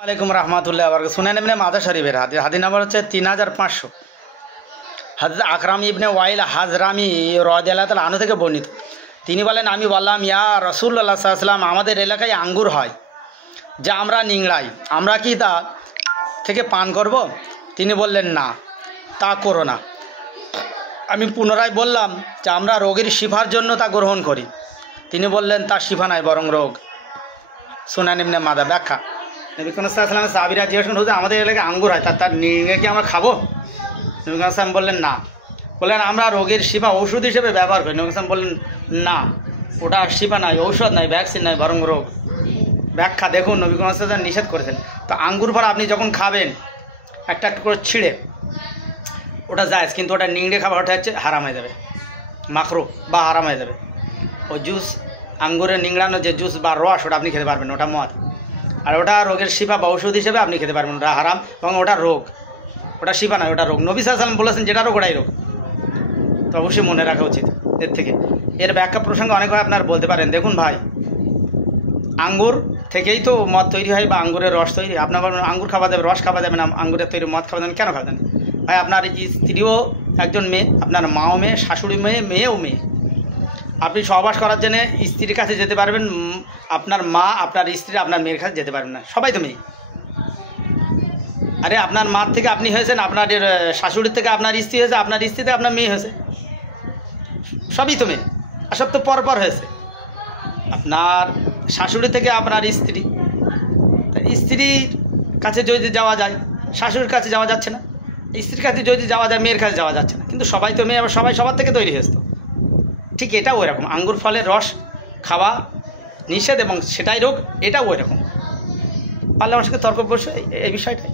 वालेकुम रहमतुल्लाहि व बरकातुहू। सुनन इब्ने माजा शरीफेर हादिस हादिस नम्बर হচ্ছে 3500। हज़रत আকরাম ইবনে ওয়াইল হাজরামি রাদিয়াল্লাহু তাআলা আনহু থেকে বর্ণিত। তিনি বলেন, আমি বললাম, ইয়া রাসূলুল্লাহ সাল্লাল্লাহু আলাইহি ওয়াসাল্লাম, আমাদের এলাকায় আঙ্গুর হয় যা আমরা নিংড়াই, আমরা কি তা থেকে পান করব? তিনি বললেন, না, তা করো না। আমি পুনরায় বললাম যে আমরা রোগীর শিফার জন্য তা গ্রহণ করি। তিনি বললেন, তা শিফা নয়, বরং রোগ। সুনান ইবনে মাদা। ব্যাখ্যা, নবী করিম সাল্লাল্লাহু আলাইহি ওয়াসাল্লাম সাহাবীরা জিজ্ঞেস করলেন, হুজুর, আমাদের এলাকায় আঙ্গুর হয়, তার নিংড়ে কি আমরা খাবো? নবী করিম সাল্লাল্লাহু বললেন, না। বললেন, আমরা রোগের শিফা ঔষধ হিসেবে ব্যবহার করি। নবী সাল্লাল্লাহু বললেন, না, ওটা শিফা নয়, ঔষধ নয়, ভ্যাকসিন নয়, বরং রোগ। ব্যাখ্যা, দেখুন, নবী করিম সাল্লাল্লাহু আলাইহি ওয়াসাল্লাম নিষেধ করেছেন। তো আঙ্গুর ফল আপনি যখন খাবেন একটা একটা করে ছিঁড়ে, ওটা জায়েজ, কিন্তু ওটা নিংড়ে খাবার ওটা হচ্ছে হারাম হয়ে যাবে, মাকরুহ বা হারাম হয়ে যাবে। ওই জুস, আঙ্গুরের নিংড়ানো যে জুস বা রস, ওটা আপনি খেতে পারবেন, ওটা মদ। আর ওটা রোগের শিফা বা ঔষধ হিসেবে আপনি খেতে পারবেন, ওটা হারাম এবং ওটা রোগ, ওটা শিফা নয়, ওটা রোগ। নবী সাল্লাল্লাহু আলাইহি ওয়াসাল্লাম বলেছেন যেটা রোগ ওটাই রোগ। তো অবশ্যই মনে রাখা উচিত এর থেকে। এর ব্যাখ্যা প্রসঙ্গে অনেকভাবে আপনারা বলতে পারেন। দেখুন ভাই, আঙ্গুর থেকেই তো মদ তৈরি হয় বা আঙ্গুরের রস তৈরি। আপনার আঙ্গুর খাওয়া যাবে, রস খাওয়া যাবে না, আঙ্গুরের তৈরি মদ খাওয়া যাবে, কেন খাওয়া যাবে? ভাই, আপনার স্ত্রীও একজন মেয়ে, আপনার মাও মেয়ে, শাশুড়ি মেয়ে, মেয়েও মেয়ে। আপনি সহবাস করার জন্য স্ত্রীর কাছে যেতে পারবেন, আপনার মা, আপনার স্ত্রী আপনার মেয়ের কাছে যেতে পারবেন না, সবাই তো মেয়ে। আরে আপনার মার থেকে আপনি হয়েছেন, আপনার শাশুড়ির থেকে আপনার স্ত্রী হয়েছে, আপনার স্ত্রী থেকে আপনার মেয়ে হয়েছে, সবই তো মেয়ে। আর সব তো পরপর হয়েছে। আপনার শাশুড়ি থেকে আপনার স্ত্রী, স্ত্রীর কাছে যদি যাওয়া যায়, শাশুড়ির কাছে যাওয়া যাচ্ছে না। স্ত্রীর কাছে যদি যাওয়া যায়, মেয়ের কাছে যাওয়া যাচ্ছে না। কিন্তু সবাই তো মেয়ে, আবার সবাই সবার থেকে তৈরি হয়েছে। তো ঠিক এটাও ওই রকম, আঙ্গুর ফলের রস খাওয়া নিষেধ এবং সেটাই রোগ, এটাও ওই রকম। পারলে আমার সাথে তর্ক বসে এই বিষয়টাই।